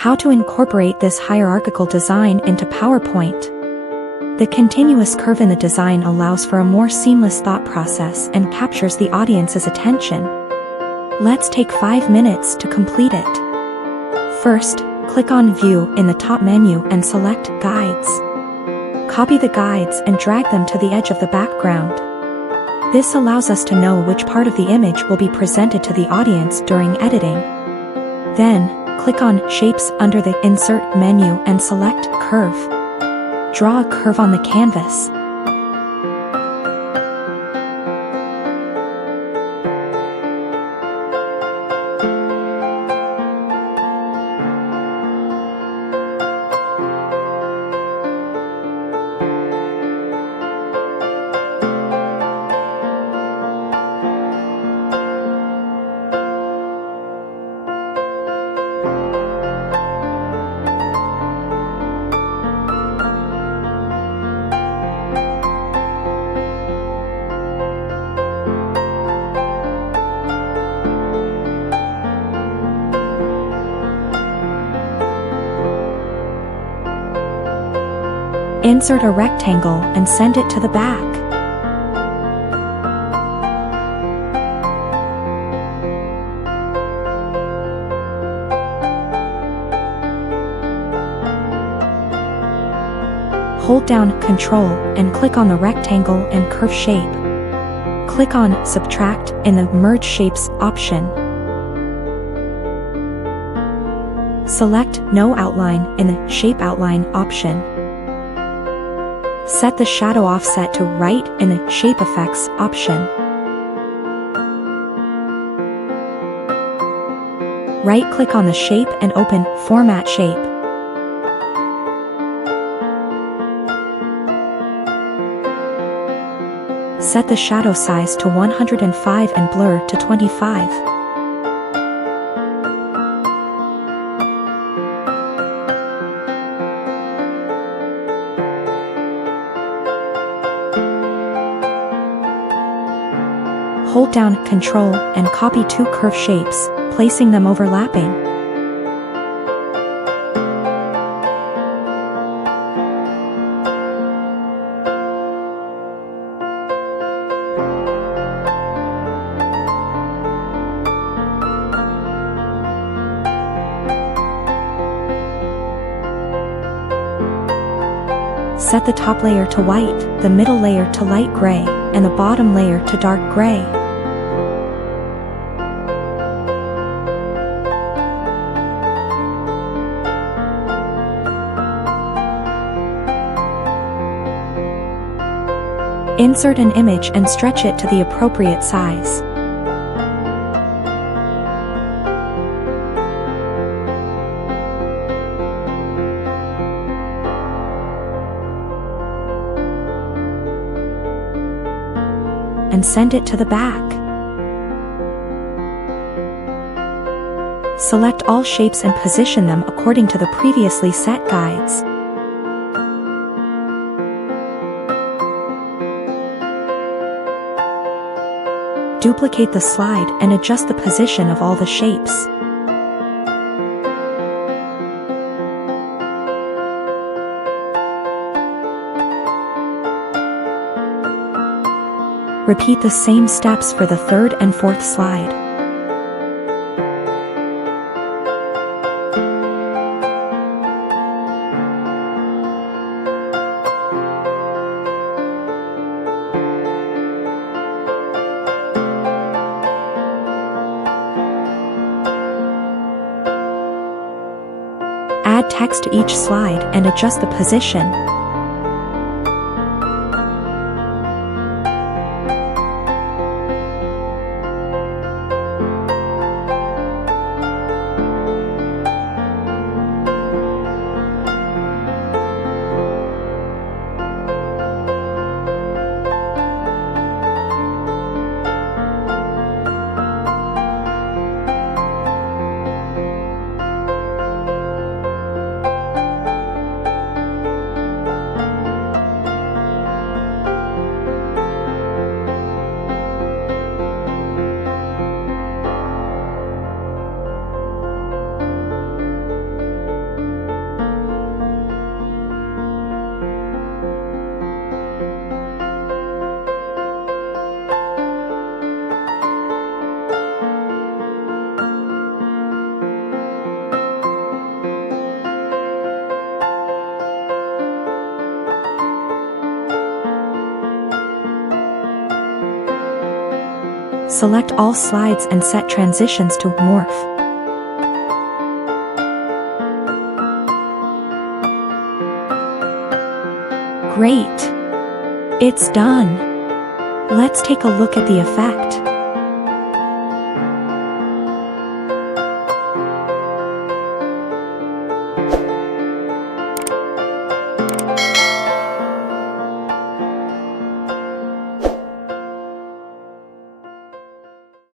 How to incorporate this hierarchical design into PowerPoint. The continuous curve in the design allows for a more seamless thought process and captures the audience's attention. Let's take 5 minutes to complete it. First, click on View in the top menu and select Guides. Copy the guides and drag them to the edge of the background. This allows us to know which part of the image will be presented to the audience during editing. Then, click on Shapes under the Insert menu and select Curve. Draw a curve on the canvas. Insert a rectangle and send it to the back. Hold down Ctrl and click on the rectangle and curve shape. Click on Subtract in the Merge Shapes option. Select No Outline in the Shape Outline option. Set the shadow offset to right in the Shape Effects option. Right-click on the shape and open Format Shape. Set the shadow size to 105 and blur to 25. Hold down Ctrl and copy 2 curve shapes, placing them overlapping. Set the top layer to white, the middle layer to light gray, and the bottom layer to dark gray. Insert an image and stretch it to the appropriate size. And send it to the back. Select all shapes and position them according to the previously set guides. Duplicate the slide and adjust the position of all the shapes. Repeat the same steps for the third and fourth slide. Add text to each slide and adjust the position. Select all slides and set transitions to morph. Great! It's done! Let's take a look at the effect.